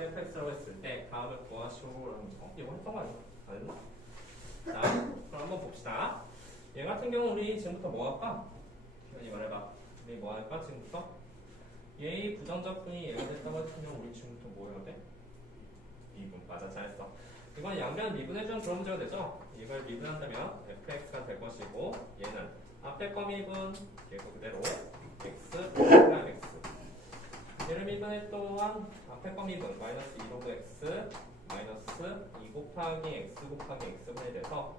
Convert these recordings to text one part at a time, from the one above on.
0까지 fx라고 했을 때 다음에 구하시오라는 거. 이거 했던 거 아니야? 안 했나? 자, 그럼 한번 봅시다. 얘 같은 경우 우리 지금부터 뭐 할까? 기현이 말해봐. 우리 뭐 할까 지금부터? 얘의 부정적분이 얘가 됐다고 했으면 우리 지금부터 뭐 해야 돼? 미분. 맞아, 잘했어. 이건 양변을 미분해주는 그런 문제가 되죠? 이걸 미분한다면 fx가 될 것이고 얘는 앞에 거 미분 계속 그대로 x 프라임 x 얘를 미분할 동안 앞에 거 미분 마이너스 2 로그 x 마이너스 2 곱하기 x 곱하기 x분이 돼서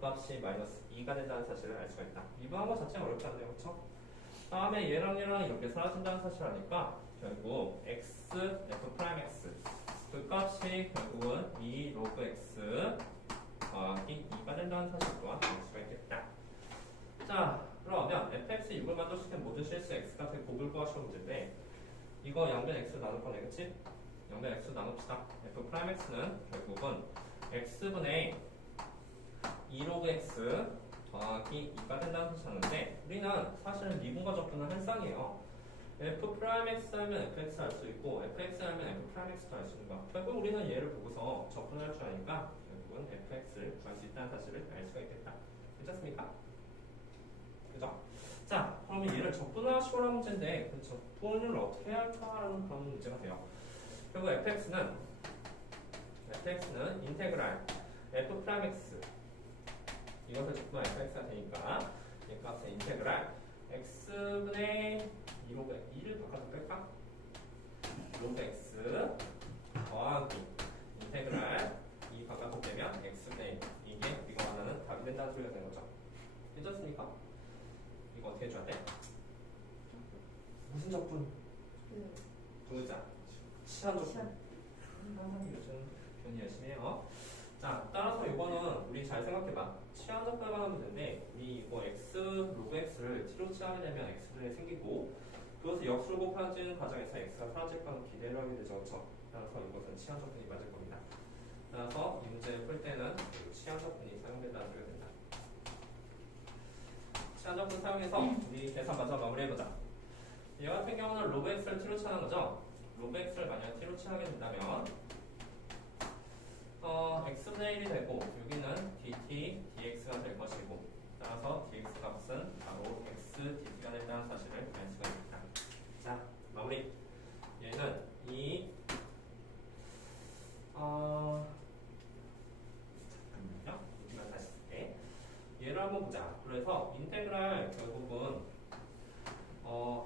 요값이 마이너스 2가 된다는 사실을 알 수가 있다. 미분한 것 자체가 어렵지 않네요. 그쵸? 다음에 얘랑 이렇게 사라진다는 사실을 아니까 결국 x f 프라임 x 그 값이 결국은 2 로그 x 더하기 2가 된다는 사실 또한 알 수가 있겠다. 자, 그러면 fx 6을 만족시킨 모든 실수 x값의 곱을 구하시는 문제인데 이거 양변 x 나눌 거네, 그치? 양변 x 나눕시다. f 프라임 x는 결국은 x분의 2 로그 x 더하기 2가 된다는 뜻이 하는데 우리는 사실은 미분과 적분은 한 쌍이에요. f 프라임 x 하면 fx 할 수 있고 fx 하면 f 프라임 x도 할 수 있는 거. 결국 우리는 얘를 보고서 적분할 줄 아니까 결국은 fx를 구할 수 있다는 사실을 알 수가 있겠다. 괜찮습니까? 그죠? 자, 그러면 얘를 적분하시오라는 문제인데 그 적분을 어떻게 할까라는 그런 문제가 돼요. 결국 fx는 인테그랄 f 프라임 x 이것을 적분할 fx가 되니까 이 값의 인테그랄 x분의 2를 바꿔서 뺄까? 로그 x 더하기 인테그랄 2 바꿔서 빼면 x분의 이게 우리가 원하는 답이 된다는 소리가 되는 거죠. 괜찮습니까? 이거 어떻게 해줘야 돼? 무슨 적분? 부자 치한 적분. 항상 요즘 표현이 열심히 해요. 자, 따라서 이거는 우리 잘 생각해봐. 치한 적분을 하면 되는데 우리 이거 x 로그 x를 t로 치하게 되면 x분이 생기고 그것을 역수로 곱하는 과정에서 x가 사라질 거는 기대를 하게 되죠. 그렇죠? 따라서 이것은 치한 적분이 맞을 겁니다. 따라서 이 문제를 풀 때는 치한 적분이 사용된다는 소리가 된다. 치한 적분 사용해서 우리 계산 마저 마무리해보자. 얘 같은 경우는 로그 x를 t로 치하는 거죠. 로그 x를 만약 t로 치하게 된다면 x분의 1이 되고 여기는 dt, dx가 될 것이고 따라서 dx 값은 바로 x, dt가 된다는 사실을 알 수가 있다. 자, 마무리. 얘는 잠깐만요. 여기만 다시 쓸게. 얘를 한번 보자. 그래서 인테그랄 결국은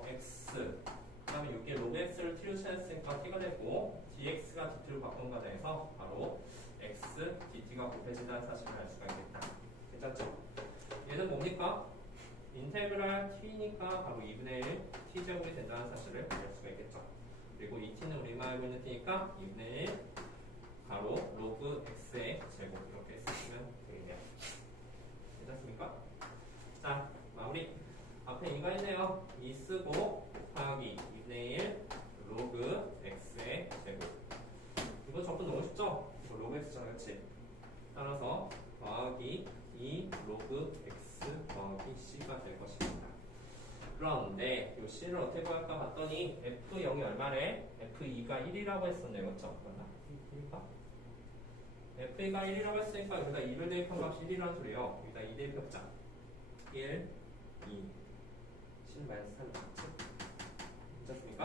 x 그 다음에 여기에 로그 x를 t로 치했으니까 t가 되고 dx가 dt로 바꾼 과정에서 바로 x, dt가 곱해진다는 사실을 알 수가 있겠다. 괜찮죠? 얘는 뭡니까? 인테그랄 t니까 바로 2분의 1 t제곱이 된다는 사실을 알 수가 있겠죠. 그리고 이 t는 우리만 알고 있는 t니까 2분의 1 바로 로그 x의 제곱 이렇게 쓰시면 되겠네요. 괜찮습니까? 자, 마무리. 앞에 2가 있네요. 2 쓰고 곱하기 2분의 1 로그 x의 제곱. 이거 적분 너무 쉽죠? 이거 로그 x잖아, 그렇지? 따라서 더하기 2 로그 x 더하기 c가 될 것입니다. 그런데 이 c를 어떻게 구할까 봤더니 f0이 얼마래? f2가 1이라고 했었네, 그렇죠? 맞나? 1일까? f2가 1이라고 했으니까 여기다 2를 대입한 값이 1이라는 소리예요. 여기다 2 대입해보자. 1, 2 10 마이너스 3 괜찮습니까?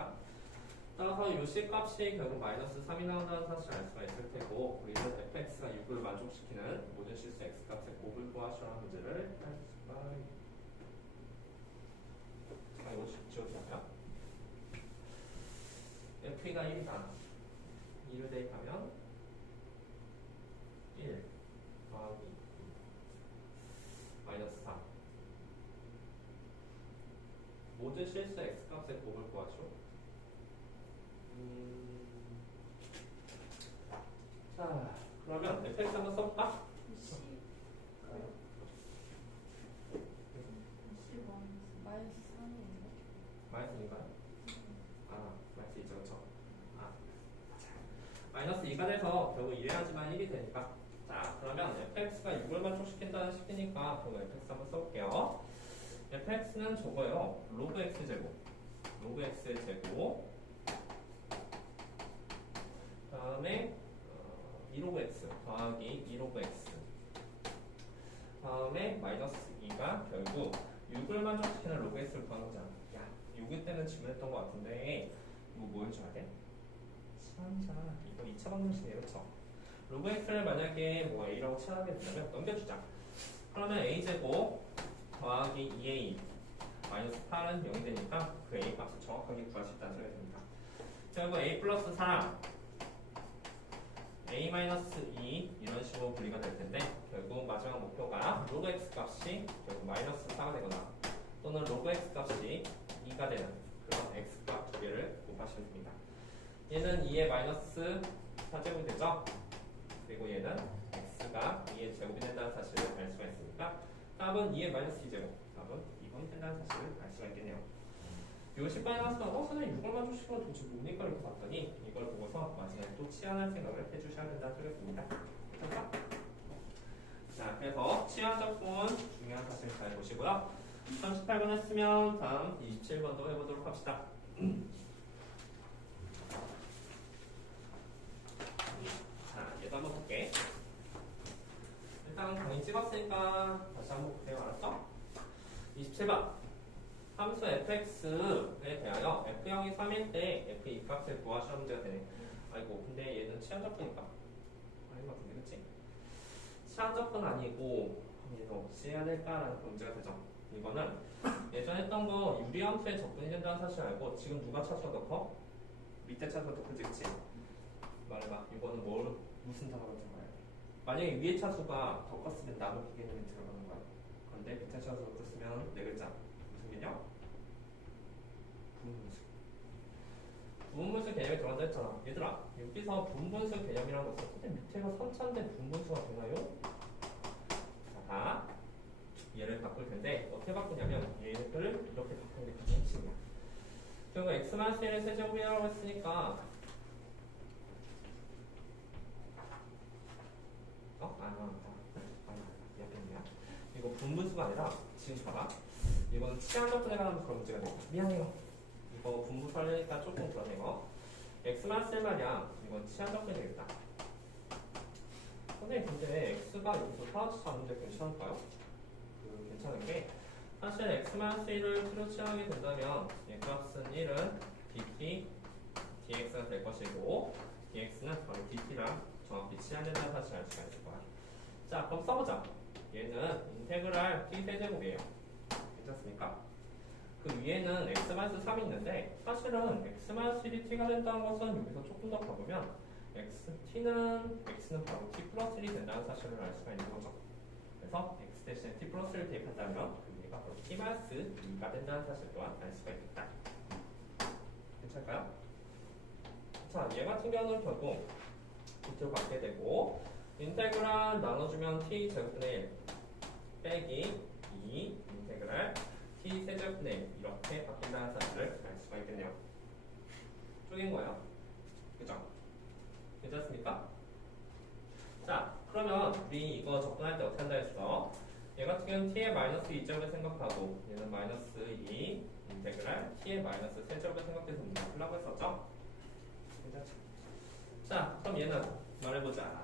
따라서 이 c 값이 결국 마이너스 3이 나온다는 사실을 알 수가 있을 테고 우리는 fx가 6을 만족시키는 모든 실수 x 값의 곱을 구하시라는 문제를 할 수가 있습니다. 자, 이거 지워주자면 f가 1이다. 2를 대입하면 1 더하기 2 마이너스 3 모든 실수 x 값의 곱을 구하시오. 자, 그러면 fx 한번 써볼까? 마이너스 3인데? 마이너스인가요? 마이너스 2죠, 그렇죠? 마이너스 2가 돼서 결국 이래야지만 1이 되니까. 자, 그러면 fx가 6을 만족시킨다는 식이니까 결국 fx 한번 써볼게요. fx는 저거예요. 로그 x 제곱. 로그 x의 제곱 다음에 2로그 x 더하기 2로그 x 다음에 마이너스 2가 결국 6을 만족시키는 로그 x를 구하는 거잖아. 야, 6일 때는 질문했던 것 같은데 이거 뭐 해줘야 돼? 치환자. 이거 2차 방정식이에요. 그쵸? 로그 x를 만약에 뭐 a라고 치환하게 된다면 넘겨주자. 그러면 a제곱 더하기 2a 마이너스 8은 0이 되니까 그 a 값을 정확하게 구할 수 있다는 소리가 됩니다. 결국 a 플러스 4 a 마이너스 2 이런 식으로 분리가 될 텐데 결국 마지막 목표가 로그 x 값이 결국 마이너스 4가 되거나 또는 로그 x 값이 2가 되는 그런 x 값 두 개를 곱하시면 됩니다. 얘는 2의 마이너스 4제곱이 되죠? 그리고 얘는 x가 2의 제곱이 된다는 사실을 알 수가 있으니까 답은 2의 마이너스 2제곱 답은 2번이 된다는 사실을 알 수가 있겠네요. 요 10번에 나와서 선생님 6을 만족시키면 도대체 뭡니까? 이렇게 봤더니 이걸 보고서 마지막에 또 치환할 생각을 해주셔야 된다는 소리입니다. 됐죠? 자, 그래서 치환 적분 중요한 사실 잘 보시고요. 38번 했으면 다음 27번도 해보도록 합시다. 자, 얘도 한번 볼게. 일단 강의 찍었으니까 다시 한번 볼게요. 알았어? 27번 함수 fx에 대하여 f형이 3일 때 f2 값을 구하시는 문제가 되네. 아이고, 근데 얘는 치환적분이니까 아닌 것 같은데, 그치? 치환적분 아니고 얘는 어찌 해야 될까라는 문제가 되죠. 이거는 예전에 했던 거 유리함수의 적분이 된다는 사실 알고 지금 누가 차수가 더 커? 밑에 차수가 더 크지, 그치? 말해봐. 이거는 무슨 상관을 들어가야 돼? 만약에 위에 차수가 더 컸으면 나머지 개념이 들어가는 거야. 그런데 밑에 차수가 더 컸으면 네 글자. 무슨 개념? 부분분수. 부분분수 개념이 들어간다 했잖아. 얘들아, 여기서 부분분수 개념이라는 것은 근데 밑에가 선차인데 부분분수가 되나요? 자, 얘를 바꿀 텐데 어떻게 바꾸냐면 얘를 이렇게 바꾸는 게 가장 핵심이야. 결국 x-1의 세제곱이라고 했으니까 미안해요. 이거 분분수가 아니라 지금 봐봐. 이건 치환적분에 관한 그런 문제가 되고 미안해요. 이거 분분수 하려니까 조금 그러네요. x-1 말이야. 이건 치환적분이 되겠다. 선생님 근데 x가 여기서 사라지지 않는데 괜찮을까요? 괜찮은 게 사실 x-1을 t로 치환하게 된다면 얘 값은 1은 dt dx가 될 것이고 dx는 바로 dt랑 정확히 치환된다는 사실을 알 수가 있을 거야. 자, 그럼 써보자. 얘는 인테그랄 t 세제곱이에요. 괜찮습니까? 그 위에는 x-3이 있는데 사실은 x-1이 t가 된다는 것은 여기서 조금 더 가보면 x는 바로 t 플러스 1이 된다는 사실을 알 수가 있는 거죠. 그래서 x 대신에 t 플러스 1을 대입한다면 그 얘가 바로 t 마이너스 2가 된다는 사실 또한 알 수가 있겠다. 괜찮을까요? 자, 얘 같은 경우는 결국 밑으로 받게 되고 인테그랄 나눠주면 t 제곱분의 1 빼기 2 인테그랄 t 세제곱분의 1 이렇게 바뀐다는 사실을 알 수가 있겠네요. 쪼갠 거예요. 그죠? 괜찮습니까? 자, 그러면 우리 이거 접근할 때 어떻게 한다 했어? 얘 같은 경우는 t의 마이너스 2제곱을 생각하고 얘는 마이너스 2 인테그랄 t의 마이너스 세제곱을 생각해서 문제 풀라고 했었죠? 괜찮죠? 자, 그럼 얘는 말해보자.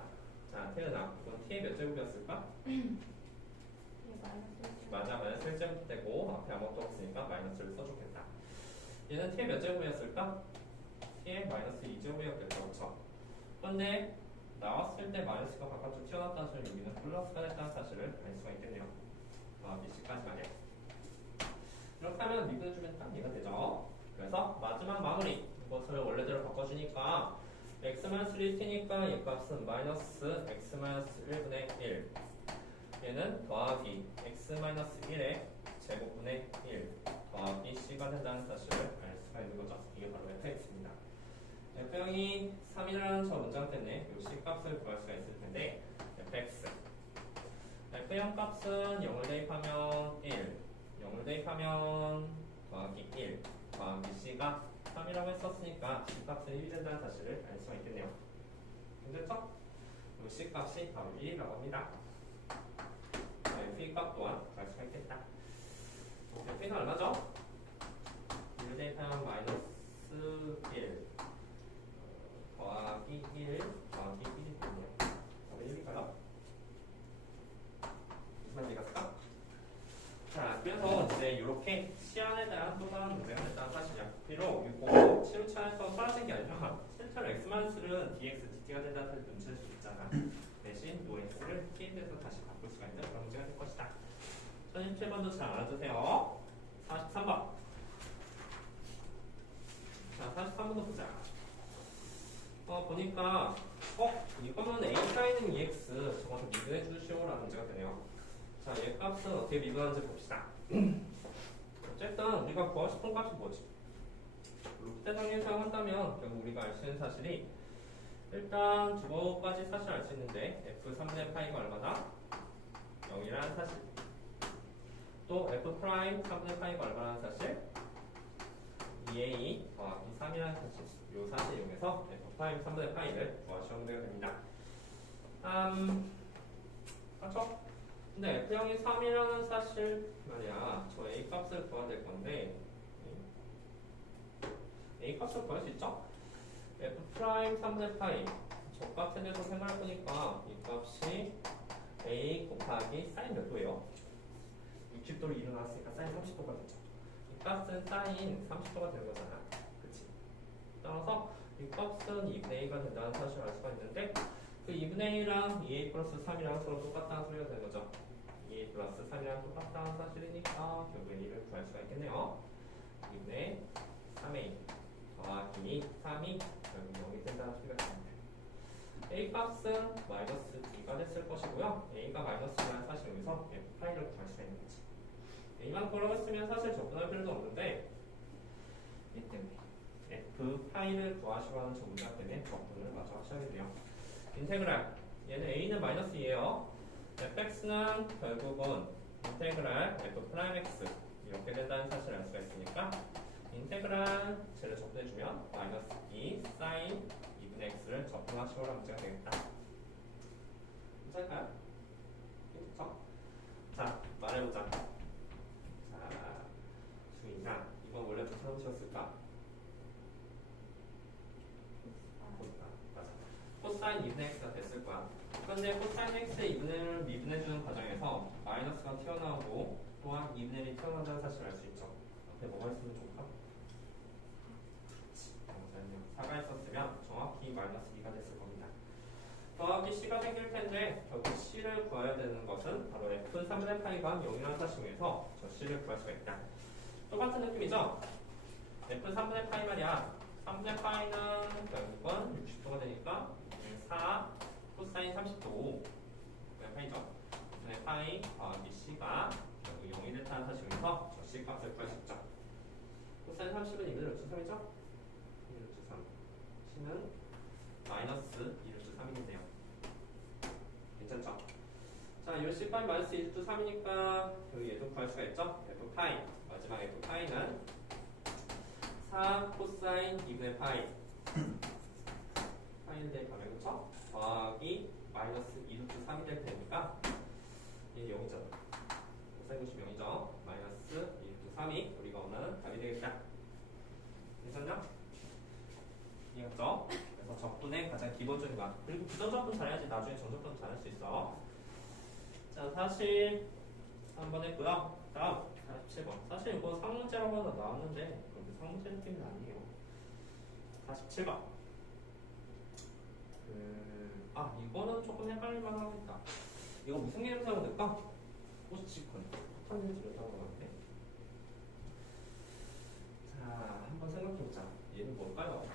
자, 태연아, 이건 t의 몇 제곱이었을까? 맞아, 마이너스 1제곱 되고 앞에 아무것도 없으니까 마이너스를 써주겠다. 얘는 t의 몇 제곱이었을까? t의 마이너스 2제곱이었겠죠, 그쵸? 그런데 나왔을 때 마이너스가 바깥으로 튀어나왔다는 소리는 여기는 플러스가 됐다는 사실을 알 수가 있겠네요. BC까지 말이야. 이렇게 하면 미분해주면 딱 이해가 되죠? 그래서 마지막 마무리 이것을 원래대로 바꿔주니까 x-1t니까 얘 값은 마이너스 x-1분의 1 얘는 더하기 x-1의 제곱분의 1 더하기 c가 된다는 사실을 알 수가 있는 거죠. 이게 바로 fx입니다. f형이 3이라는 저 문장 때문에 이 c 값을 구할 수가 있을 텐데 fx f형 값은 0을 대입하면 1 0을 대입하면 더하기 1 더하기 c가 3이라고 했었으니까 c 값은 1이 된다는 사실을 알 수가 있겠네요. 괜찮죠? 이 c 값이 바로 1이라고 합니다. f 값 또한 알 수가 있겠다. f는 얼마죠? 1을 대입하면 마이너스 1 더하기 1 또 다른 문제가 됐다는 사실이야. 비록 이거 치우차에서 사라진 게 아니라 실제로 x만 쓰는 dx, dt가 된다는 사실 눈치를 수 있잖아. 대신 요 x를 t에 대해서 다시 바꿀 수가 있는 그런 문제가 될 것이다. 37번도 잘 알아두세요. 43번. 자, 43번도 보자. 보니까 이거는 a 사인은 EX 저것을 미분해 주시오라는 문제가 되네요. 자, 얘 값은 어떻게 미분하는지 봅시다. 어쨌든 우리가 구하고 싶은 값이 뭐지? 루트 정리를 사용한다면 결국 우리가 알 수 있는 사실이 일단 두 가지 사실 알 수 있는데 f 3분의 파이가 얼마다? 0이라는 사실. 또 f 프라임 3분의 파이가 얼마라는 사실? 2a 더하기 3이라는 사실. 이 사실 이용해서 f 프라임 3분의 파이를 구하시면 됩니다. 맞죠? 근데 F형이 3이라는 사실 말이야. 저 A 값을 구해야 될 건데 A 값을 구할 수 있죠? F 프라임 3분의 파이 저 값에 대해서 생각해 보니까 이 값이 A 곱하기 사인 몇 도예요? 60도로 일어났으니까 사인 30도가 되죠. 이 값은 사인 30도가 되는 거잖아. 그치? 따라서 이 값은 2분의 A가 된다는 사실을 알 수가 있는데 그 2분의 A랑 2A 플러스 3이랑 서로 똑같다는 소리가 되는 거죠. 2A 플러스 3이랑 똑같다는 사실이니까 결국 A를 구할 수가 있겠네요. 2분의 3A 더하기 3이 결국 0이 된다는 소리가 됩니다. A 값은 마이너스 2가 됐을 것이고요. A가 마이너스라는 사실에서 F 파이를 구할 수가 있는 거지. A만 구하라고 했으면 사실 접근할 필요도 없는데 이 때문에 F 파이를 구하시고 하는 저 문장 때문에 접근을 마저 하셔야겠네요. 인테그랄 얘는 a는 마이너스 2예요. fx는 결국은 인테그랄 f 프라임 x 이렇게 된다는 사실을 알 수가 있으니까 인테그랄 쟤를 접근해주면 마이너스 2 사인 2분의 x를 접근하시오라는 문제가 되겠다. 괜찮을까요? 그렇죠? 자, 말해보자. 자, 수인아 이건 원래 무슨 함수였을까? 코사인 2분의 x가 됐을 거야. 그런데 코사인 x의 2분의 1을 미분해주는 과정에서 마이너스가 튀어나오고 또한 2분의 1이 튀어나온다는 사실을 알 수 있죠. 앞에 뭐가 있으면 좋을까? 그렇지. 4가 있었으면 정확히 마이너스 2가 됐을 겁니다. 더하기 c가 생길 텐데 결국 c를 구해야 되는 것은 바로 f는 3분의 파이가 0이라는 사실에서 저 c를 구할 수가 있다. 똑같은 느낌이죠? f는 3분의 파이 말이야. 3분의 파이는 결국은 60도가 되니까 4 코사인 30도 그냥 파이죠. 네, 파이 더하기 c가 결국 0이 됐다는 사실에서 저 c 값을 구할 수 있죠. 코사인 30은 2분의 루트 3이죠? 2분의 루트 3 c는 마이너스 2루트 3이겠네요. 괜찮죠? 자, 이 c 파이 마이너스 2루트 3이니까 여기 얘도 구할 수가 있죠? f 파이 마지막 f 파이는 4 코사인 2분의 파이 파이를 대입하면 그쵸? 더하기 마이너스 2루트 3이 될 테니까 이게 0이잖아. 코사인 90 0이죠. 마이너스 2루트 3이 우리가 원하는 답이 되겠다. 괜찮냐? 이해갔죠? 그래서 적분의 가장 기본적인 것. 그리고 부정적분 잘해야지 나중에 정적분 잘할 수 있어. 자, 사실 한번 했고요. 다음 47번. 사실 이거 상문제라고 하나 나왔는데 그렇게 상문제 느낌은 아니에요. 47번. 이거는 조금 헷갈릴만 하겠다. 이거 무슨 개념 사용될까? 코시콘. 폭탄을 들였다고 하는데. 자, 한번 생각해보자. 얘는 뭘까요?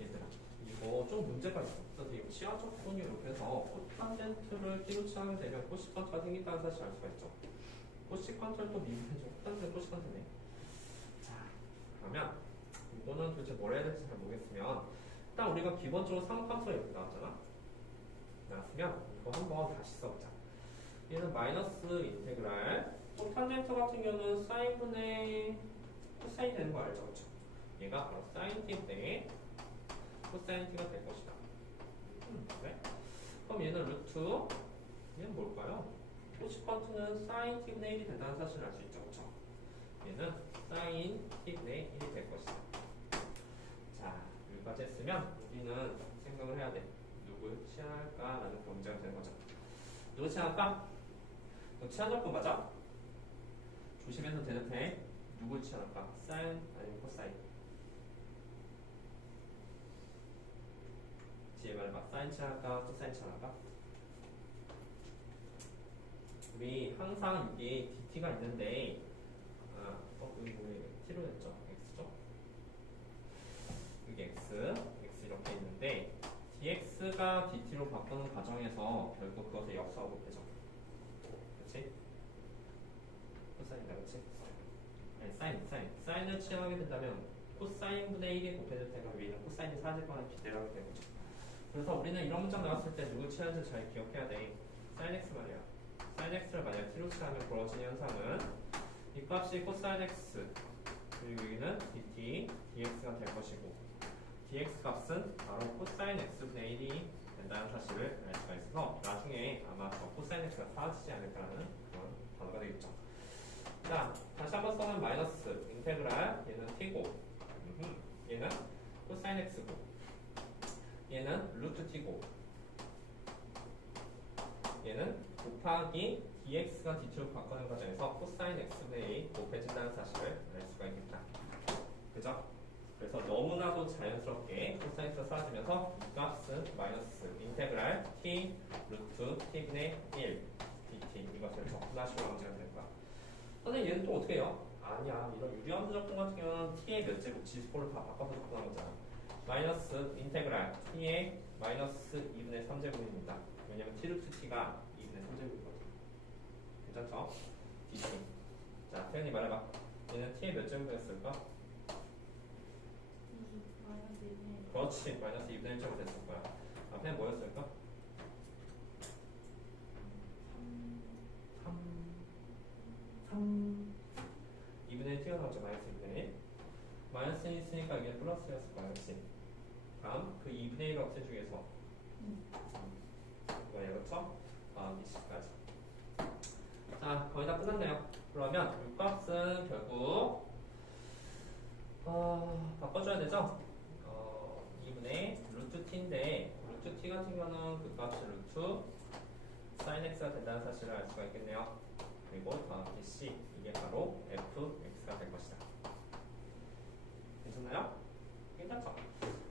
얘들아, 이거 좀 문제가 있어. 그래서 이 치아적 분이 이렇게 해서 코탄젠트를 끼우치하게 되면 코시컨트가 생긴다는 사실 알 수가 있죠. 코시컨트를 또 미분해줘. 코탄젠트 코시컨트네. 자, 그러면 이거는 도대체 뭘 해야 될지 잘 모르겠으면 일단 우리가 기본적으로 삼각함수가 이렇게 나왔잖아. 나왔으면 이거 한번 다시 써보자. 얘는 마이너스 인테그랄 코탄젠트 같은 경우는 사인분의 코사인 되는 거 알죠? 그렇죠? 얘가 바로 사인 t분의 코사인 t가 될 것이다. 그래? 그럼 얘는 루트 얘는 뭘까요? 코시컨트는 사인 t분의 1이 된다는 사실을 알 수 있죠. 그렇죠? 얘는 사인 t분의 1이 될 것이다. 자, 여기까지 했으면 우리는 생각을 해야 돼. 누굴 치환할까라는 문제가 되는 거죠. 누구 치환할까? 너 치환적분 맞아? 조심해서 대답해. 누굴 취할까? 사인 아니면 코사인? 뒤에 말해봐. 사인 취할까? 코사인 취할까? 우리 항상 여기 dt가 있는데 여기 왜 t로 냈죠? x죠? 여기 x 이렇게 있는데 dx가 dt로 바꾸는 과정에서 결국 그것을 역수하고 곱해져. 그렇지? 코사인이다, 그렇지? 아니, 사인을 취하게 된다면 코사인 분의 1이 곱해질 테니까 위에는 코사인이 사라질 거라는 기대를 하게 되는 거죠. 그래서 우리는 이런 문장 나왔을 때 누구 취하는지 잘 기억해야 돼. 사인 x 말이야. 사인 x를 만약 t로 취하면 벌어지는 현상은 이 값이 코사인 x 그리고 여기는 dt, dx가 될 것이고 dx 값은 바로 코사인 x분의 1이 된다는 사실을 알 수가 있어서 나중에 아마 저 코사인 x가 사라지지 않을까라는 그런 단어가 되겠죠. 자, 다시 한번 써면 마이너스 인테그랄 얘는 t고 얘는 코사인 x고 얘는 루트 t고 얘는 곱하기 dx가 dt로 바꾸는 과정에서 코사인 x분의 1 곱해진다는 사실을 알 수가 있겠다. 그죠? 그래서 너무나도 자연스럽게 코사인 x가 사라지면서 이 값은 마이너스 인테그랄 t 루트 t분의 1 dt 이것을 적분하시고 문제가 될 거야. 선생님 얘는 또 어떻게 해요? 아니야, 이런 유리함수 적분 같은 경우는 t의 몇 제곱 지수꼴을 다 바꿔서 적분한 거잖아. 마이너스 인테그랄 t의 마이너스 2분의 3제곱입니다. 왜냐면 t 루트 t가 2분의 3제곱이거든. 괜찮죠? dt. 자, 태연이 말해봐. 얘는 t의 몇 제곱이었을까? 마이너스 2분의 그렇지, 마이너스 2분의 1제곱 됐을 거야. 앞에는 뭐였을까? 2분의 1 튀어나오죠. 마이너스 2분의 1. 마이너스 1 있으니까 이게 플러스였을 거야. 그렇지? 다음 그 2분의 1 없애주기에서 이거예요. 그렇죠? 다음 이 식까지. 자, 거의 다 끝났네요. 그러면 이 값은 결국 바꿔줘야 되죠? 2분의 루트 t인데 루트 t 같은 경우는 그 값이 루트 sin x가 된다는 사실을 알 수가 있겠네요. 그리고 다음 이 c 이게 바로 fx가 될 것이다. 괜찮나요? 괜찮죠?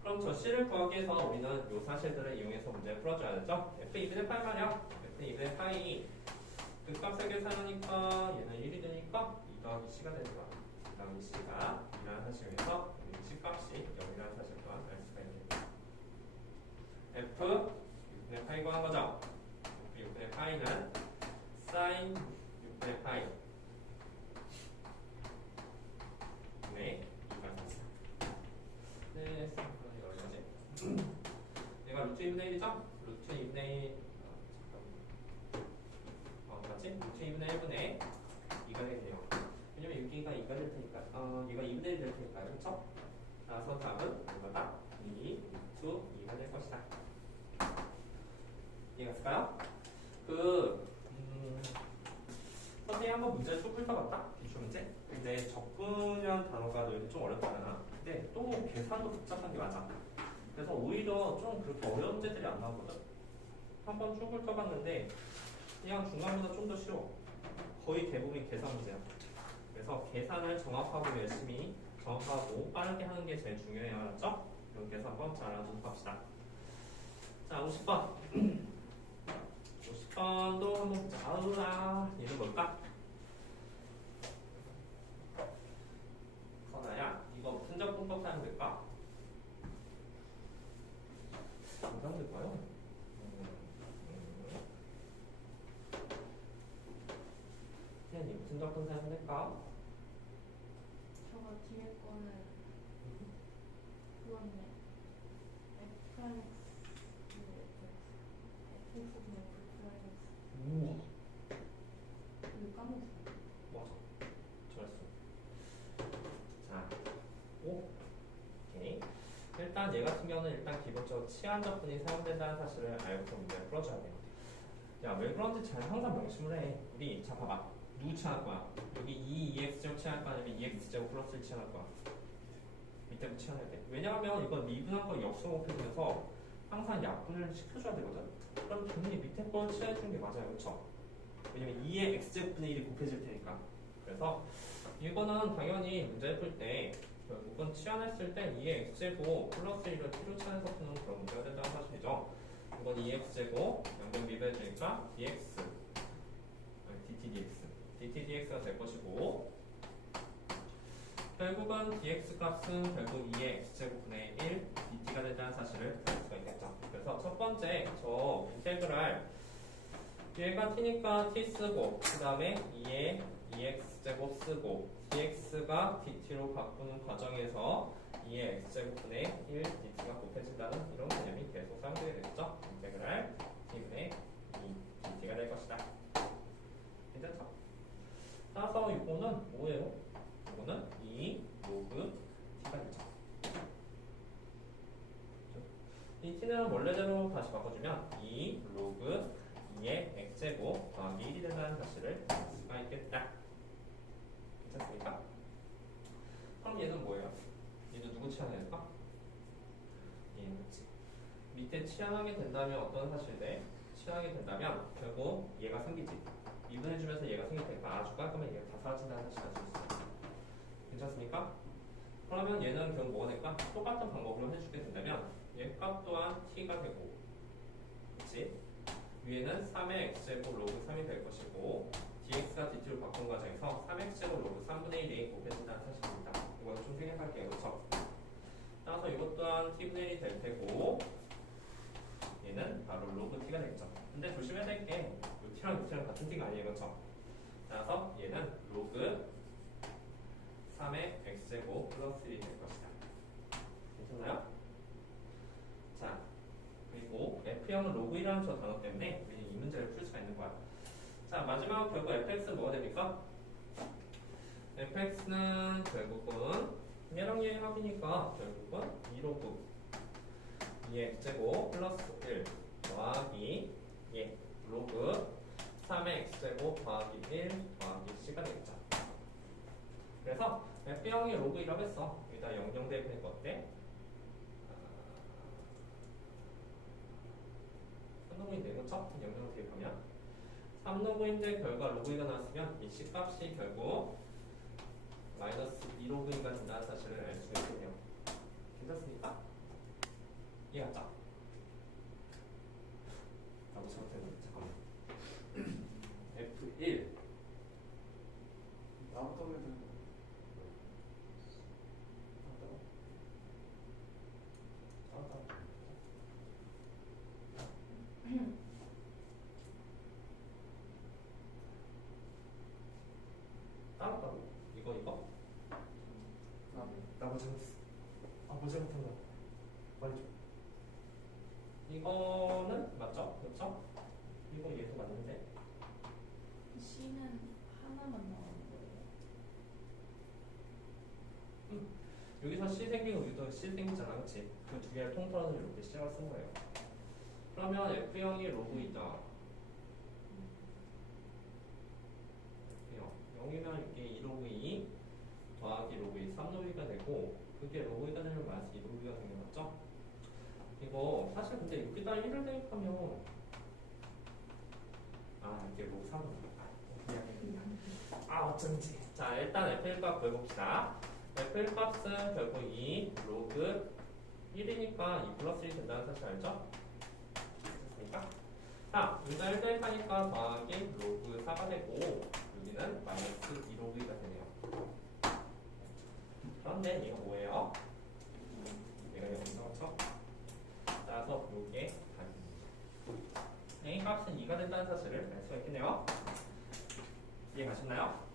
그럼 저 c를 구하기 위해서 우리는 이 사실들을 이용해서 문제를 풀어줘야 되죠? f2분의 파이 말이야. f2분의 파이 그 값을 계산하니까 얘는 1이 되니까 2 더하기 c가 되는 거야. 그 다음 이 c가 2라는 사실에서 이 c 값이 0이라는 사실 또한 알 수가 있겠다. f 6분의 파이 구한 거죠? f 6분의 파이는 sin 6분의 파이 네, 네, 여기까지. 얘가 루트 2분의 1이죠? 루트 2분의 1 맞지? 루트 2분의 1분의 2가 되겠네요. 왜냐면 여기가 2가 될 테니까 얘가 2분의 1이 될 테니까 그렇죠? 따라서 답은 이거다. 2 루트 2가 될 것이다. 이해가 됐을까요? 선생님 한번 문제를 쭉 훑어봤다? 기출문제? 근데 접근이라는 단어가 너희들 좀 어렵잖아. 근데 또 계산도 복잡한 게 맞아. 그래서 오히려 좀 그렇게 어려운 문제들이 안 나오거든. 한번 쭉 훑어봤는데 그냥 중간보다 좀 더 쉬워. 거의 대부분이 계산 문제야. 그래서 계산을 정확하고 열심히 정확하고 빠르게 하는 게 제일 중요해요. 알았죠? 이렇게 해서 한번 잘 알아두도록 합시다. 자, 50번. 50번도 한번 보자. 아우라. 얘는 뭘까? 선아야, 이거 무슨 적분법 사용될까? 뭐 사용될까요? 태연이 무슨 적분 사용될까? 저거 뒤에 거는 그거네. fx fx분의 fx 우와. 이거 까먹었어. 맞아. 잘했어. 자, 오케이. 일단 얘 같은 경우는 일단 기본적으로 치환적분이 사용된다는 사실을 알고서 문제를 풀어줘야 돼요. 야, 왜 그런지 잘 항상 명심을 해. 우리 자 봐봐. 누구 치환할 거야? 여기 2ex제곱 치환할 거야? 아니면 2x제곱 플러스 1 치환할 거야? 밑에부터 치환해야 돼. 왜냐하면 이건 미분한 거 역수곱해주면서 항상 약분을 시켜줘야 되거든. 그럼 당연히 밑에 걸 치환해주는 게 맞아요. 그렇죠? 왜냐면 2의 x제곱분의 1이 곱해질 테니까. 그래서 이거는 당연히 문제 풀 때 결국은 치환했을 때 2의 x제곱 플러스 1을 t로 치환해서 푸는 그런 문제가 된다는 사실이죠. 이건 2x제곱 양변 미분해주니까 dx dt dx가 될 것이고 결국은 dx 값은 결국 2의 x제곱분의 1 dt가 된다는 사실을 알 수가 있겠죠. 그래서 첫 번째 저 인테그랄 얘가 t니까 t 쓰고 그 다음에 2의 2x제곱 쓰고 dx가 dt로 바꾸는 과정에서 2의 x제곱분의 1 dt가 곱해진다는 이런 개념이 계속 사용되게 되겠죠. 인테그랄 t분의 2 dt가 될 것이다. 괜찮죠? 따라서 이거는 뭐예요? 이거는 2 로그 t가 되죠. 이 t는 원래대로 다시 바꿔주면 2 로그 2의 x제곱 더하기 1이 된다는 사실을 알 수가 있겠다. 괜찮습니까? 그럼 얘는 뭐예요? 얘는 누구 치환할까? 얘는 그치. 밑에 치환하게 된다면 어떤 사실인데? 치환하게 된다면 결국 얘가 생기지. 미분해주면서 얘가 생길 테니까 아주 깔끔하게 얘가 다 사라진다는 사실을 알 수 있어요. 괜찮습니까? 그러면 얘는 결국 뭐가 될까? 똑같은 방법으로 해주게 된다면 얘 값 또한 t가 되고 그치? 위에는 3의 x제곱 로그 3이 될 것이고 dx가 dt로 바꾼 과정에서 3x제곱 로그 3분의 1이 곱해진다는 사실입니다. 이거는 좀 생략할게요. 그렇죠? 따라서 이것 또한 t분의 1이 될 테고 얘는 바로 로그 t가 되겠죠. 근데 조심해야 될 게 이 t랑 이 t랑 같은 t가 아니에요. 그렇죠? 따라서 얘는 로그 3의 x제곱 플러스 1이 될 것이다. 괜찮나요? 자, 그리고 F형은 로그이라는 저 단어 때문에 우리는 이 문제를 풀 수가 있는 거야. 자, 마지막 결국 fx는 뭐가 됩니까? fx는 결국은 얘랑 얘 합이니까 결국은 2로그 2의 x제곱 플러스 1 더하기 얘 로그 3의 x제곱 더하기 1 더하기 c가 되겠죠. 그래서 F형이 로그이라고 했어. 여기다 0 대입하니까 어때? 3로그인데 그쵸? 0 대입하면 3로그인데 결과 로그이가 나왔으면 이 C값이 결국 마이너스 2로그이가 된다는 사실을 알 수가 있겠네요. 괜찮습니까? 이해갔죠? 나도 잘못했는데 잠깐만 F1 나부터 해도 되는 거. 따랐다고? 이거? 나뭐 잘못했어. 뭐 잘못한 거야. 말해줘. 이거는 맞죠? 그렇죠? 이거 얘도 맞는데 C는 하나만 나오는 거예요. 여기서 C 생기고 여기도 C 생기잖아. 그치? 그 두 개를 통틀어서 이렇게 C라고 쓴 거예요. 그러면 F형이 로그이다. F형 0이면 이게 2로그 2 더하기 로그 2 3로그가 되고 그게 로그가 되면 마이너스 2로그가 되는 거 맞죠? 이거 사실 근데 여기다 1을 대입하면 이게 로그 3이야. 어쩐지. 자, 일단 F1 값 구해봅시다. F1 값은 결국 2 로그 1이니까 2 플러스 1 된다는 사실 알죠? 됐습니까? 자, 여기다 1 대입하니까 더하기 로그 4가 되고 여기는 마이너스 2 로그가 되네요. 그런데 얘가 뭐예요? 얘가 여기서 그렇죠? 따라서 요게 답입니다. A 값은 2가 된다는 사실을 알 수가 있겠네요. 이해가셨나요?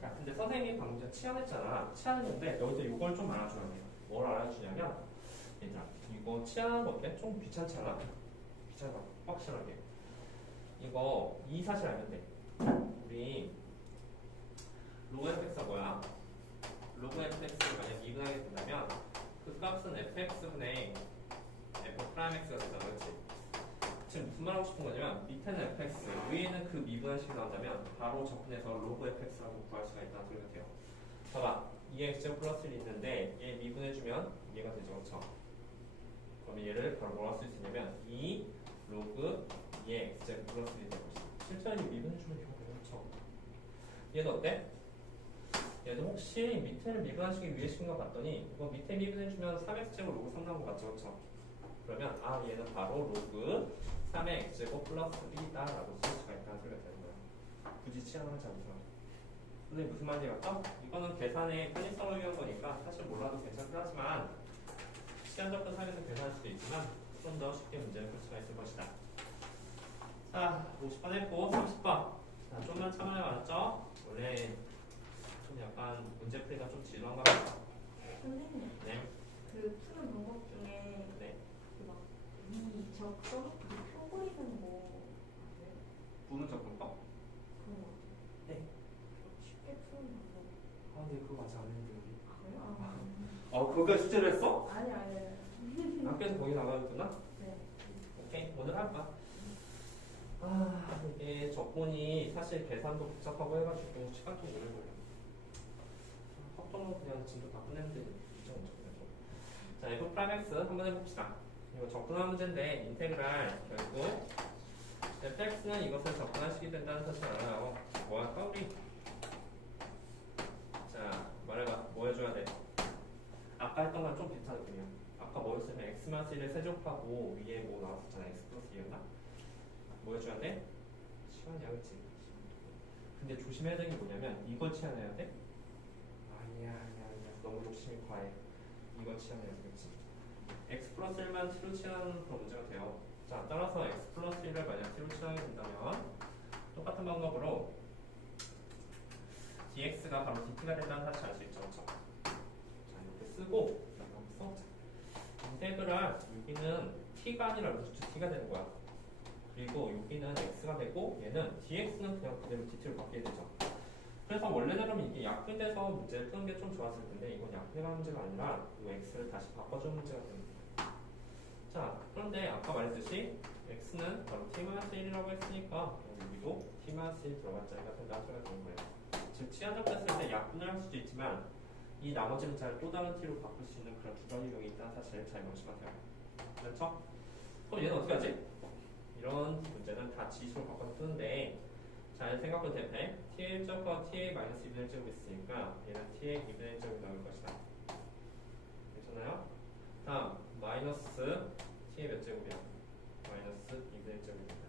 자, 근데 선생님이 방금 전에 치환했잖아. 치환했는데 여기서 이걸 좀 알아줘야 돼요. 뭘 알아주냐면 얘들아 이거 치환하는 거 어때? 좀 귀찮잖아. 귀찮아. 확실하게. 이거 이 사실 알면 돼. 우리 로그 fx가 뭐야? 로그 fx를 만약 미분하게 된다면 그 값은 fx분의 f'(x가 되잖아. 그렇지? 지금 무슨 말 하고 싶은 거냐면 밑에는 fx, 위에는 그 미분한식이 나온다면 바로 접근해서 로그 fx라고 구할 수가 있다는 소리 같아요. 봐봐, 2x제곱 플러스 1이 있는데 얘 미분해주면 얘가 되죠. 그렇죠? 그럼 얘를 바로 뭐라고 쓸 수 있냐면 2 로그 2의 x제곱 플러스 1이 되고 있어. 실제로 미분해주면 이거 되죠. 그렇죠? 얘는 어때? 얘도 혹시 밑에를 미분하시기 위해 시킨 거 봤더니 이거 밑에 미분해주면 3x제곱 로그 3 나온 거 맞죠? 그쵸? 그러면 아 얘는 바로 로그 3의 x제곱 플러스 b다 라고 쓸 수가 있다는 소리가 되는 거야. 굳이 치환하지 않고요. 근데 무슨 말인지 알죠? 이거는 계산의 편의성을 위한 거니까 사실 몰라도 괜찮긴 하지만 시간 접근상에서 계산할 수도 있지만 좀 더 쉽게 문제를 풀 수가 있을 것이다. 자, 50번 했고 30번. 자, 좀만 참아야 알았죠? 원래 좀 약간 문제풀이가 좀 지루한가 봐요. 선생님, 네. 그 푸는 방법 중에 네. 그막이 적성 표 그리는 거 아세요? 부분 접근법? 그런 거 네. 쉽게 푸는 방법. 아, 네, 그거 아직 안 했는데 우리. 아, 그래요? 그거까지 숙제를 했어? 아니 아니. 학교에서 거기 나가줬구나? 네. 오케이, 오늘 할까? 아, 이게 적분이 사실 계산도 복잡하고 해가지고 시간 좀 오래 걸려. 확정은 그냥 진도 다 끝냈는데 진짜 엄청 걸려. 자, F 프라임 X 한번 해봅시다. 이거 접근한 문제인데 인테그랄 결국 fx는 이것을 접근하시게 된다는 사실 알아요. 뭐 할까 우리? 자, 말해봐. 뭐 해줘야 돼? 아까 했던 거랑 좀 비슷한 느낌이야. 아까 뭐였으면 x-1을 세접하고 위에 뭐 나왔었잖아. x 플러스 2였나? 뭐 해줘야 돼? 시간이야, 그치? 근데 조심해야 되는 게 뭐냐면 이걸 치환해야 돼? 아니야. 너무 욕심이 과해. 이걸 치환해야 돼, 그치? x 플러스 1만 t로 치환하는 그런 문제가 돼요. 자, 따라서 x 플러스 1을 만약 t로 치환하게 된다면 똑같은 방법으로 dx가 바로 dt가 된다는 사실 알 수 있죠, 그쵸? 자, 이렇게 쓰고 여기서 인테그랄 여기는 t가 아니라 루트 t가 되는 거야. 그리고 여기는 x가 되고 얘는 dx는 그냥 그대로 dt로 바뀌게 되죠. 그래서 원래대로면 이게 약분돼서 문제를 푸는 게 좀 좋았을 텐데 이건 약분해가는 문제가 아니라 이 x를 다시 바꿔주는 문제가 됩니다. 자, 그런데 아까 말했듯이 x는 바로 t-1이라고 했으니까 여기도 t-1 들어갈 자리가 된다는 소리가 되는 거예요. 즉 치환적됐을 때 약분을 할 수도 있지만 이 나머지 문자를 또 다른 t로 바꿀 수 있는 그런 두 가지 유형이 있다는 사실 잘 명심하세요. 그렇죠? 그럼 얘는 어떻게 하지? 이런 문제는 다 지수로 바꿔서 푸는데 잘 생각해도 돼. t의 1제곱과 t의 마이너스 2분의 1제곱이 있으니까 얘는 t의 2분의 1제곱이 나올 것이다. 괜찮아요? 다음 마이너스 t의 몇 제곱이야? 마이너스 2분의 1제곱입니다.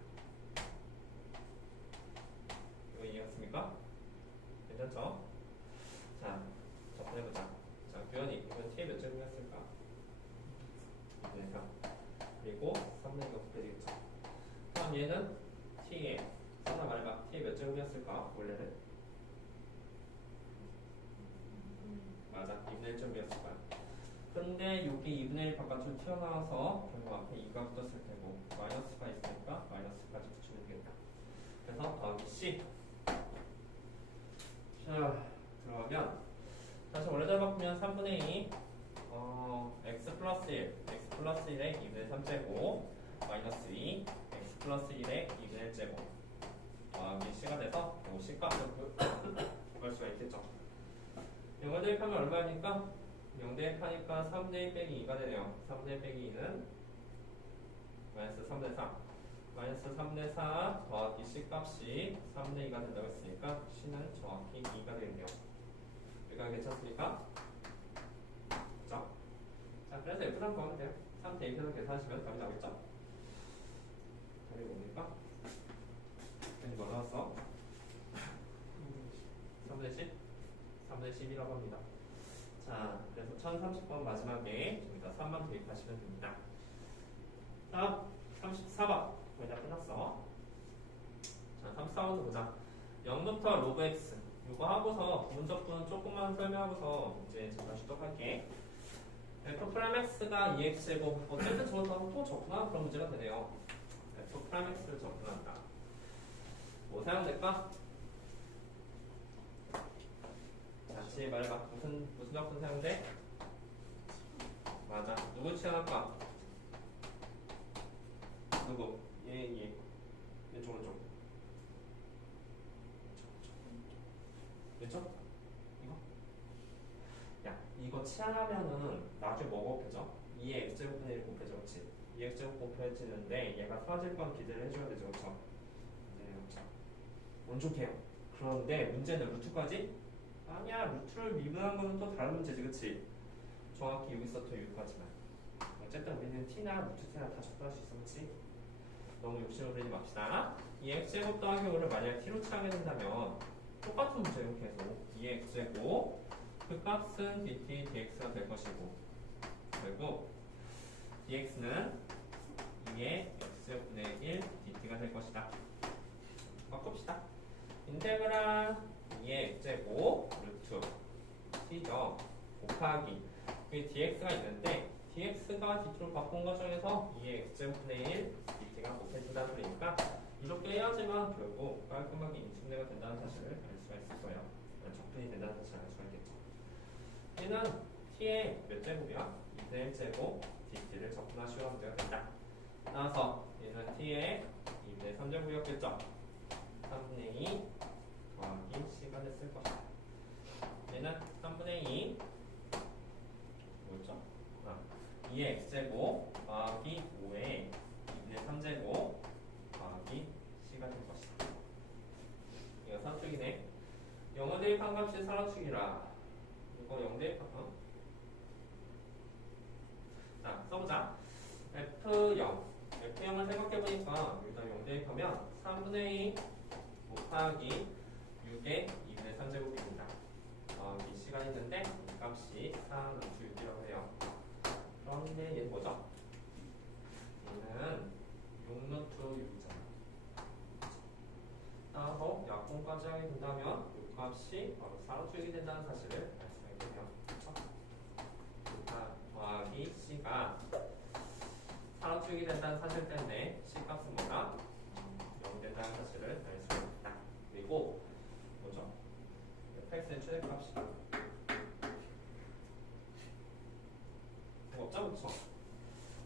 이거 이해했습니까? 괜찮죠? 자, 접근해보자. 자, 규현이 이건 t의 몇 제곱이었을까? 2분의 3 그리고 3분의 2가 곱해지겠죠. 다음 얘는 t의 하나 말해봐. t의 몇 제곱이었을까? 원래는? 맞아. 2분의 1제곱이었을 거야. 근데 여기 2분의 1 바깥으로 튀어나와서 결국 앞에 2가 붙었을 테고 마이너스가 있으니까 마이너스까지 붙이면 되겠다. 그래서 더하기 C. 자, 들어가면 다시 원래대로 바꾸면 3분의 2 x 플러스 1 x 플러스 1의 2분의 3제곱 마이너스 2 x 플러스 1의 2분의 1제곱 더하기 C가 돼서 C 값을 구할 수가 있겠죠. 영어 대입하면 얼마니까? 0 대입하니까 3분의 1 빼기 2가 되네요. 3분의 1 빼기 2는 마이너스 3분의 4 마이너스 3분의 4 더하기 C 값이 3분의 2가 된다고 했으니까 C는 정확히 2가 되겠네요. 여기가 괜찮습니까? 그렇죠? 자, 그래서 F3 구하면 돼요. 3 대입해서 계산하시면 답이 나오겠죠? 답이 뭡니까? 여기 뭐 나왔어? 3분의 10? 3분의 10이라고 합니다. 자, 그래서 1030번 마지막에 여기다 3만 대입하시면 됩니다. 다음 34번 거의 다 끝났어. 자, 34번도 보자. 0부터 로그 x 이거 하고서 부분적분 조금만 설명하고서 이제 다시 또 할게. f 프라임 x가 2x제곱 어쨌든 저것도 또 접근하는 그런 문제가 되네요. f 프라임 x를 접근한다. 뭐 사용될까? 다시 말해봐. 무슨 접근 사용돼? 맞아. 누구 치환할까? 누구? 얘. 왼쪽 오른쪽. 왼쪽? 이거? 야, 이거 치환하면은 나중에 뭐가 곱해져? 2의 x제곱분의 1 곱해져, 그치? 2x제곱 곱해지는데 얘가 사라질 건 기대를 해줘야 되죠, 그쵸? 네, 그쵸. 운 좋게요. 그런데 문제는 루트까지 아니야, 루트를 미분한 거는 또 다른 문제지, 그치? 정확히 여기서부터 여기까지만. 어쨌든 우리는 t나 루트 t나 다 적당할 수 있어, 그치? 너무 욕심을 부리지 맙시다. 이 x제곱 더하기 5를 만약 t로 취하게 된다면 똑같은 문제예요, 계속. 2x제곱 그 값은 dt, dx가 될 것이고, 그리고 dx는 2의 x분의 1 dt가 될 것이다. 바꿉시다. 인테그랄 2의 x제곱 루트 t죠. 곱하기 여기 dx가 있는데 dx가 dt로 바꾼 과정에서 2의 x제곱분의 1 dt가 곱해진다는 소리니까 이렇게 해야지만 결국 깔끔하게 인수분해가 된다는 사실을 알 수가 있을 거예요. 적분이 된다는 사실을 알 수가 있겠죠. 얘는 t의 몇 제곱이야? 2의 1제곱 dt를 적분하시오 문제가 된다. 따라서 얘는 t의 2의 3제곱이었겠죠. 3분의 2 더하기 c가 됐을 것이다. 얘는 3분의 2 뭐였죠? 2의 x제곱 더하기 5의 2분의 3제곱 더하기 c가 될 것이다. 이거 사축이네. 영어 대입한 값이 사라축이라 이거 0 대입한 자, 써보자. F0 F0을 생각해보니까 여기다 0 대입하면 3분의 2 곱하기 6의 2분의 3제곱입니다. 이 시간이 있는데 이 값이 4 루트 6이라고 해요. 그런데 얘는 뭐죠? 얘는 6 루트 6이잖아. 따라서 약분까지 하게 된다면 이 값이 바로 4 루트 6이 된다는 사실을 알 수가 있겠네요. 더하기 c가 4 루트 6이 된다는 사실 때문에 c 값은 뭐다? 0 된다는 사실을 알 수가 있다. 그리고 뭐죠? fx의 최대값이 없죠, 그쵸?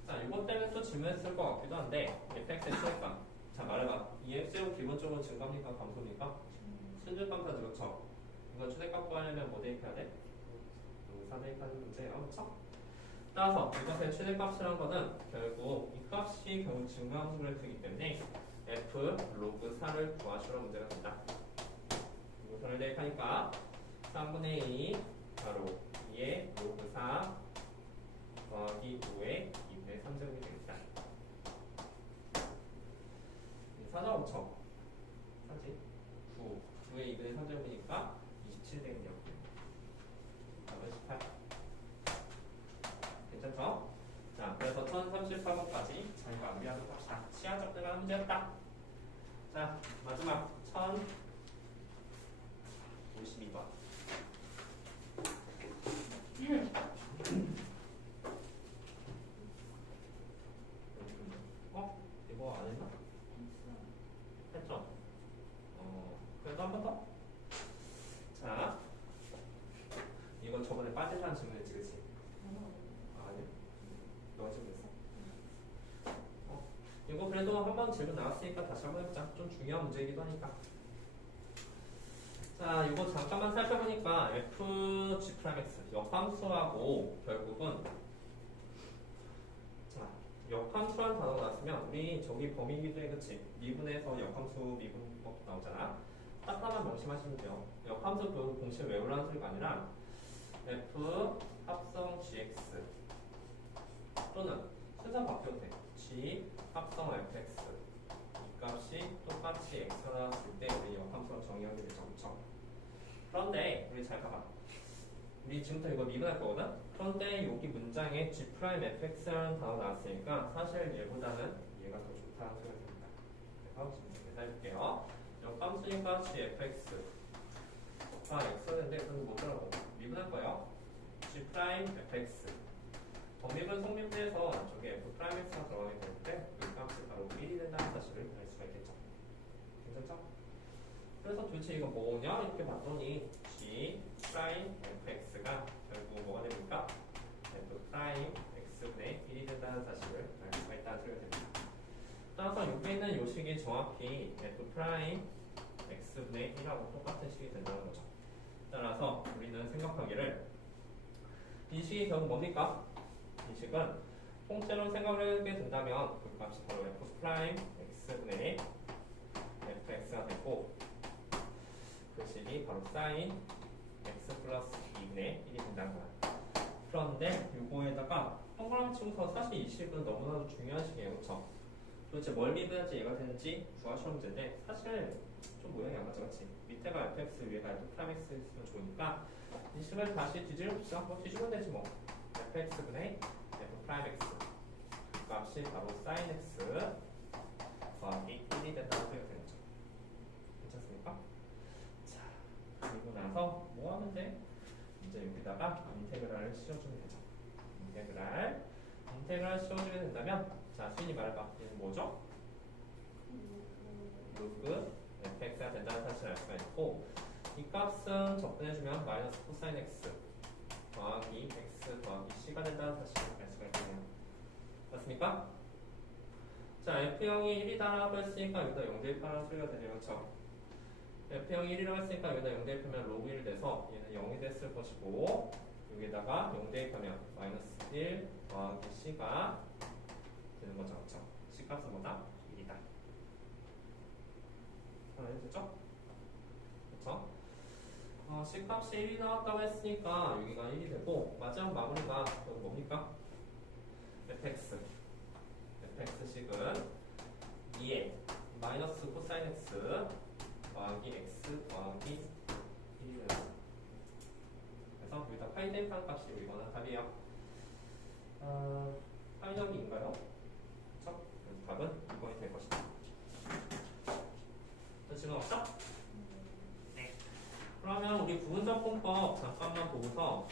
자, 이것 때문에 또 질문했을 것 같기도 한데 fx의 최대값. 자, 말해봐. 이 x제곱 기본적으로 증가입니까? 감소입니까? 순증감사 그렇죠? 이거 최대값 구하려면 뭐 대입해야 돼? 용사 대입하는 문제예요, 그쵸? 따라서 이것의 최대값이라는 거는 결국 이 값이 결국 증가함수를 쓰기 때문에 f 로그 4를 구하시라는 문제가 된다. 이것을 대입하니까 3분의 2 바로 2의 로그 4 더하기 5의 2분의 3제곱이 되겠다. 4죠, 5죠? 4지? 9의 2분의 3제곱이니까 27 되겠네요. 답은 18. 괜찮죠? 자, 그래서 1038번까지 잘 마무리하도록 합시다. 시간 적당한 문제였다. 자, 마지막 1052번. 이거 안 했나? 했죠? 그래도 한 번 더? 자, 이건 저번에 빠진다는 질문이었지, 그치? 아니요? 너가 질문했어? 이거 그래도 한 번 질문 나왔으니까 다시 한번 해보자. 좀 중요한 문제이기도 하니까. 자, 이거 잠깐만 살펴보니까 FG'X 역함수하고 결국은 자, 역함수라는 단어가 나왔으면 우리 저기 범위기도 해, 그치? 미분에서 역함수 미분법 나오잖아. 딱 하나만 명심하시면 돼요. 역함수 그 공식 외우라는 소리가 아니라 F 합성 GX 또는 순서 바뀌어도 돼. G 합성 fx 이 값이 똑같이 x가 나왔을 때 우리 역함수로 정의하게 되죠, 그쵸? 그런데 우리 잘 봐봐. 우리 지금부터 이거 미분할 거거든? 그런데 여기 문장에 G'fx라는 단어 나왔으니까 사실 얘보다는 얘가 더 좋다는 소리가 됩니다. 그래서 지금 계산해볼게요. 역함수니까 Gfx가 x였는데 그건 뭐더라고? 미분할 거예요. G'fx 범위분 성립돼서 저게 f'x가 들어가게 되는데 그 값이 바로 1이 된다는 사실을 알 수가 있겠죠. 괜찮죠? 그래서 도대체 이거 뭐냐? 이렇게 봤더니 G'fx가 결국 뭐가 됩니까? f'x분의 1이 된다는 사실을 알 수가 있다는 소리가 됩니다. 따라서 여기 있는 요 식이 정확히 f'x분의 1하고 똑같은 식이 된다는 거죠. 따라서 우리는 생각하기를 이 식이 결국 뭡니까? 이 식은 통째로 생각을 하게 된다면 그 값이 바로 f'x분의 fx가 되고 그 식이 바로 sin x 플러스 2분의 1이 된다는 거야. 그런데 요거에다가 동그라미 치고서 사실 이 식은 너무나도 중요한 식이에요. 그쵸? 도대체 뭘 미분해야지 얘가 되는지 구하시는 문제인데 사실 좀 모양이 안 맞죠? 그치? 밑에가 fx 위에가 f'(x) 있으면 좋으니까 이 식을 다시 뒤집읍시다. 뭐 뒤집으면 되지 뭐. fx분의 f'(x) 그 값이 바로 sin x 더하기 1이 된다는 소리가 되는 거죠. 괜찮습니까? 자, 그리고 나서 뭐 하면 돼? 이제 여기다가 인테그랄을 씌워주면 되죠. 인테그랄 씌워주게 된다면 자, 수인이 말해봐. 얘는 뭐죠? 로그 fx가 된다는 사실을 알 수가 있고 이 값은 접근해주면 마이너스 코사인 x 더하기 x 더하기 c가 된다는 사실을 알 수가 있겠네요. 맞습니까? 자, f형이 1이다라고 했으니까 여기다 0대입하라는 소리가 되네요. 그렇죠? f형이 1이라고 했으니까 여기다 0대입하면 로그 1 돼서 얘는 0이 됐을 것이고 여기다가 0대입하면 마이너스 1 더하기 c가 되는 거죠. 그렇죠? c 값은 뭐다? 1이다. 됐죠? 그렇죠? c 값이 1이 나왔다고 했으니까 여기가 1이 되고 마지막 마무리가 여기 뭡니까? fx식은 2에 마이너스 코사인 x 더하기 x 더하기 1이 되는 거죠. 그래서 여기다 파이 대입하는 값이 이거는 답이에요. 파이너기인가요? 그렇죠? 그래서 답은 2번이 될 것이다. 또 질문 없어? 네. 그러면 우리 부분적분법 잠깐만 보고서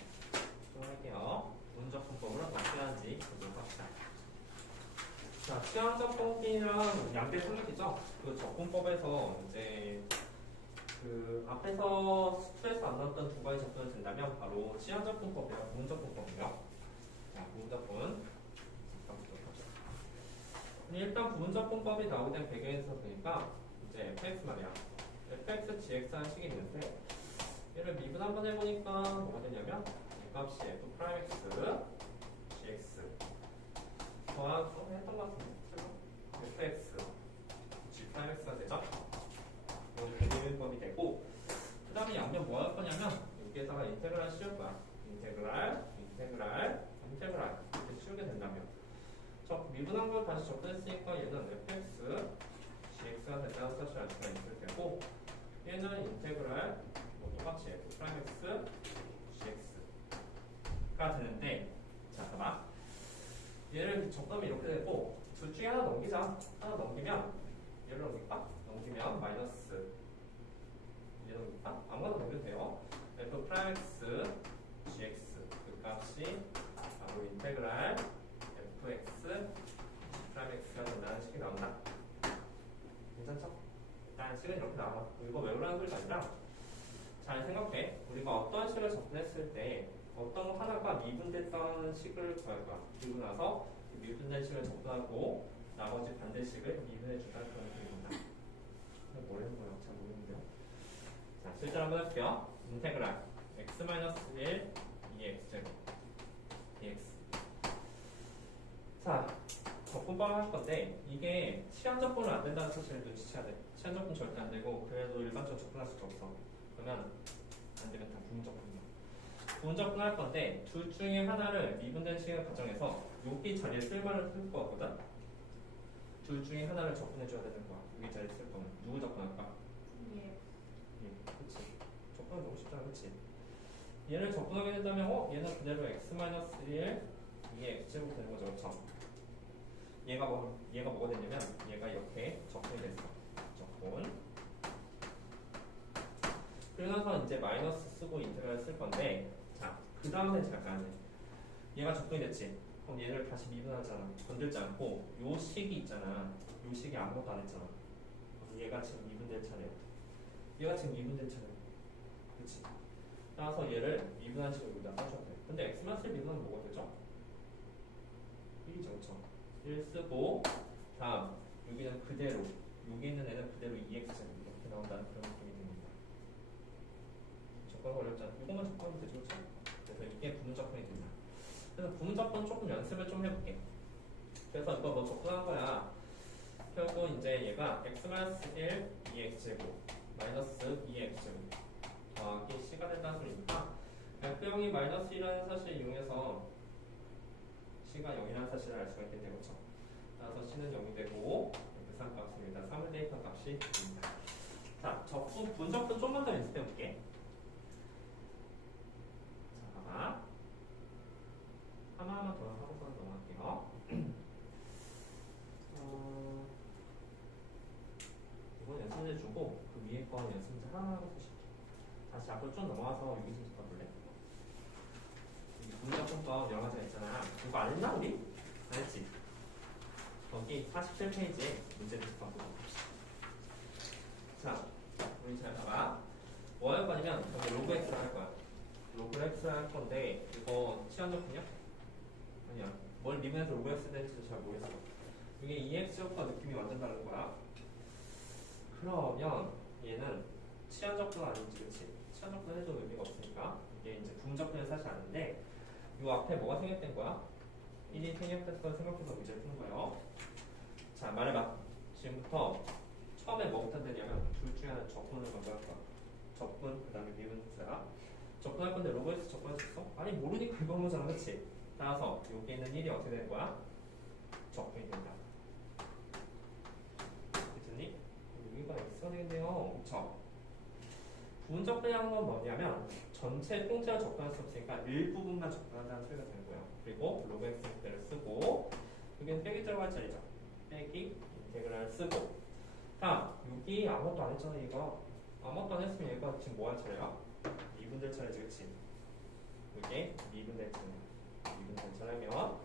좀 할게요. 부분적분법을 어떻게 하는지 보도록 합시다. 자, 취향적분이랑 양대 분립이죠? 그 적분법에서 이제 그 앞에서 수에서 안 나왔던 두 가지 접근이 된다면 바로 취향적분법이랑 부분적분법이에요. 자, 부분적분 보도록 합시다. 일단 부분적분법이 나오게 된 배경에서 보니까 이제 fx 말이야. fx gx 하는 식이 있는데 얘를 미분 한번 해보니까 뭐가 되냐면 이 값이 f'(x) gx 더하기 했던 것 같은데 fx g'x가 되죠? 배경법이 되고 그 다음에 양변 뭐 할 거냐면 여기에다가 인테그랄 씌울 거야. 인테그랄 이렇게 씌우게 된다면 미분한 걸 다시 접근했으니까 얘는 fx gx가 된다는 사실을 알 수가 있을 테고 얘는 인테그랄 똑같이 f'(x) gx가 되는데 자, 봐봐. 얘를 접근하면 이렇게 되고 둘 중에 하나 넘기자. 하나 넘기면 얘를 넘기면 마이너스 얘 넘길까? 아무거나 넘겨도 돼요. f'(x) gx 그 값이 바로 인테그랄 fx g'x가 된다는 식이 나온다. 괜찮죠? 일단 식은 이렇게 나와. 이거 외우라는 소리가 아니라 잘 생각해. 우리가 어떤 식을 접근했을 때 어떤 하나가 미분됐다는 식을 구할 거야. 그리고 나서 미분된 식을 접근하고 나머지 반대식을 미분해준다는 그런 느낌입니다. 뭘 했는 거야? 잘 모르겠는데요. 자, 실제로 한번 해볼게요. 인테그랄 x-1 2x제곱 dx. 자, 적분법을 할 건데 이게 시한적분은 안 된다는 사실을 눈치채야 돼. 시한적분 절대 안 되고 그래도 일반적으로 접근할 수가 없어. 그러면 안 되면 다 부분적분이야. 부분적분 할 건데 둘 중에 하나를 미분된 식을 가정해서 여기 자리에 쓸 말을 쓸 거거든. 둘 중에 하나를 접근해줘야 되는 거야. 여기 자리에 쓸 거면 누구 접근할까? 예. 그치. 접근은 너무 쉽잖아, 그치? 얘를 접근하게 된다면 얘는 그대로 x-1 2의 x제곱 되는 거죠, 그쵸? 얘가 뭐가 됐냐면 얘가 이렇게 접근이 됐어. 접근. 그리고 나서 이제 마이너스 쓰고 인테그랄 쓸 건데 자, 그 다음에 잠깐 얘가 접근이 됐지. 그럼 얘를 다시 미분하잖아. 건들지 않고 요 식이 있잖아. 요 식이 아무것도 안 했잖아. 얘가 지금 미분될 차례야. 얘가 지금 미분될 차례야. 그치? 따라서 얘를 미분한 식으로 여기다 써줘야 돼. 근데 x-1 미분은 뭐가 되죠? 1이죠, 그쵸? 1 쓰고 다음 여기는 그대로 여기 있는 애는 그대로 2x제곱 이렇게 나온다는 그런 느낌이 듭니다. 접근이 어렵잖아. 이것만 접근하면 되죠, 그쵸? 그래서 이게 부분접근이 된다. 그래서 부분접근 조금 연습을 좀 해볼게. 그래서 이거 뭐 접근한 거야. 결국 이제 얘가 x-1 2x제곱 마이너스 2x제곱 더하기 C가 된다는 소리니까 F형이 마이너스 1이라는 사실을 이용해서 C가 0이라는 사실을 알 수가 있겠네요. 그렇죠? 따라서 C는 0이 되고 F3 값입니다. 3을 대입한 값이 됩니다. 자, 적분, 분적분 좀만 더 연습해 볼게. 자, 하나만 더 하고서 넘어갈게요. 이건 연습문제 주고 그 위에 거 연습문제 하나 하고 쓰실게. 다시 앞으로 좀 넘어와서 여기 좀 봐볼래? 여기 분적분법 여러 가지가 있잖아. 이거 안 했나 우리? 안 했지? 거기 47페이지에 문제를 좀 봅시다. 자, 우리 잘 봐봐. 뭐 할 거냐면 여기 로그 x를 할 거야. 로그 x를 할 건데 이거 치환적분이야? 아니야. 뭘 리뷰해서 로그 x 될지 잘 모르겠어. 이게 2x과 느낌이 완전 다른 거야. 그러면 얘는 치환적분 아닌지, 그치? 치환적분 해도 의미가 없으니까 이게 이제 부분적분은 사실 아닌데 이 앞에 뭐가 생략된 거야? 1이 생략돼서 생각해서 문제를 푸는 거예요. 자, 말해봐. 지금부터 처음에 뭐부터 되냐면 둘 중에 하나 적분을 먼저 할 거야. 적분, 그 다음에 미분수야. 적분할 건데 로그 x 적분할 수 있어? 아니 모르니까 이거 한 거잖아, 그치? 따라서 여기 있는 1이 어떻게 되는 거야? 적분이 된다. 그랬니? 여기가 x가 되겠네요. 그쵸? 부분적분이 하는 건 뭐냐면 전체 통째로 적분할 수 없으니까 일부분만 적분한다는 소리가 되는 거예요. 그리고 로그 x 인테그랄 쓰고 여기는 빼기 들어갈 자리죠. 빼기 인테그랄 쓰고 자, 여기 아무것도 안 했잖아. 얘가 아무것도 안 했으면 얘가 지금 뭐 할 차례야? 미분될 차례지, 그치? 이게 미분될 차례야. 미분될 차례면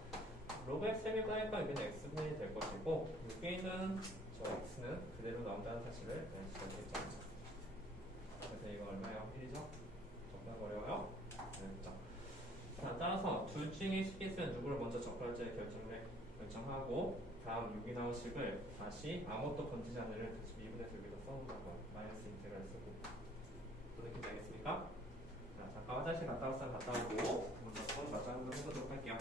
로그 x의 미분하니까 여기는 x분이 될 것이고 여기는 저 x는 그대로 나온다는 사실을 알 수가 있겠죠. 그래서 이거 얼마예요? 1이죠? 적분 어려워요? 네, 그렇죠. 자, 따라서 둘 중에 식기수는 누구를 먼저 적분할지 결정하고 다음 여기 나온 식을 다시 아무것도 건지지 않으려 다시 미분해서 여기다 써놓는다고. 마이너스 인테그랄 쓰고. 또 느낌이 알겠습니까? 자, 잠깐 화장실 갔다 왔으면 갔다 오고 먼저 마저 한번 해보도록 할게요.